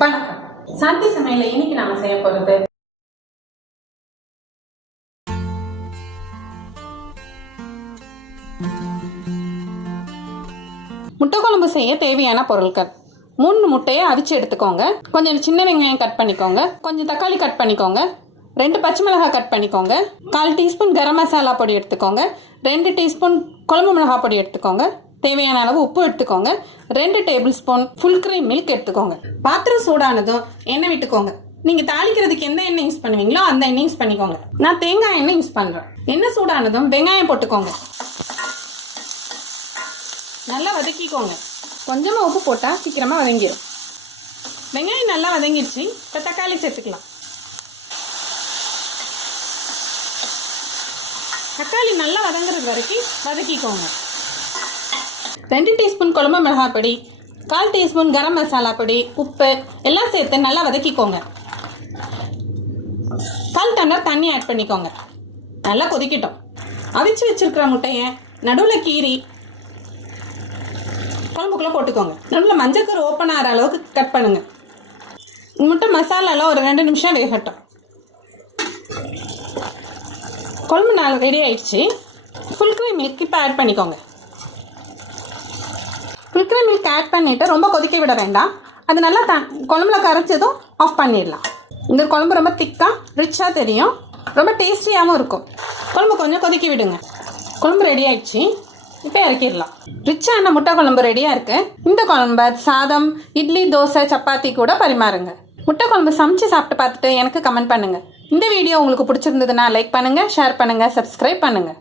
வணக்கம். சாந்தி சமையல இன்னைக்கு நாம செய்ய போறது முட்டை குழம்பு செய்ய தேவையான பொருட்கள். 3 முட்டையை அவிச்சு எடுத்துக்கோங்க. கொஞ்சம் சின்ன வெங்காயம் கட் பண்ணிக்கோங்க. கொஞ்சம் தக்காளி கட் பண்ணிக்கோங்க. 2 பச்சை மிளகாய் கட் பண்ணிக்கோங்க. 1/4 டீஸ்பூன் கரம் மசாலா பொடி எடுத்துக்கோங்க. 2 டீஸ்பூன் குழம்பு மிளகாய் பொடி எடுத்துக்கோங்க. தேவையான அளவு உப்பு எடுத்துக்கோங்க. 2 table spoon full cream milk எடுத்துக்கோங்க. பாத்திரம் சூடானதும் எண்ணெய் விட்டுக்கோங்க. நீங்க தாளிக்கிறதுக்கு எந்த எண்ணெய் யூஸ் பண்ணுவீங்களோ அந்த எண்ணெய் யூஸ் பண்ணிக்கோங்க. நான் தேங்காய் எண்ணெய் யூஸ் பண்றேன். எண்ணெய் சூடானதும் வெங்காயம் போட்டுக்கோங்க. நல்லா வதக்கிக்கோங்க. கொஞ்சமா உப்பு போட்டா சீக்கிரமா வதங்கிடும். வெங்காயம் நல்லா வதங்கிடுச்சு. இப்போ தக்காளி சேர்த்துக்கலாம். தக்காளி நல்லா வதங்குறது வரைக்கும் வதக்கிக்கோங்க. 2 டீஸ்பூன் குழம்பு மிளகாய் பொடி, 1/4 டீஸ்பூன் கரம் மசாலா பொடி, உப்பு எல்லாம் சேர்த்து நல்லா வதக்கிக்கோங்க. 1/4 டம்ளர் தண்ணி ஆட் பண்ணிக்கோங்க. நல்லா கொதிக்கட்டும். அவிச்சு வச்சிருக்கிற முட்டையை நடுவில் கீறி குழம்புக்குள்ளே போட்டுக்கோங்க. நடுவில் மஞ்சக்கரு ஓப்பன் ஆகிற அளவுக்கு கட் பண்ணுங்க. முட்டை மசாலாலாம் ஒரு 2 நிமிஷம் வேகட்டும். குழம்பு நல்லா ரெடி ஆயிடுச்சு. ஃபுல் கிரீம் மில்க் இப்போ ஆட் பண்ணிக்கோங்க. ஃபுல் கிரீம் மில்க் ஆட் பண்ணிவிட்டு ரொம்ப கொதிக்க விட வேண்டாம். அது நல்லா குழம்புல கரைச்சதும் ஆஃப் பண்ணிடலாம். இந்த குழம்பு ரொம்ப திக்காக ரிச்சாக தெரியும். ரொம்ப டேஸ்டியாகவும் இருக்கும். குழம்பு கொஞ்சம் கொதிக்க விடுங்க. குழம்பு ரெடி ஆயிடுச்சு. இப்போ இறக்கிடலாம். ரிச்சான முட்டை குழம்பு ரெடியாக இருக்குது. இந்த குழம்பு சாதம், இட்லி, தோசை, சப்பாத்தி கூட பரிமாறுங்க. முட்டை குழம்பு சமைச்சு சாப்பிட்டு பார்த்துட்டு எனக்கு கமெண்ட் பண்ணுங்கள். இந்த வீடியோ உங்களுக்கு பிடிச்சிருந்ததுன்னா லைக் பண்ணுங்கள், ஷேர் பண்ணுங்கள், சப்ஸ்கிரைப் பண்ணுங்கள்.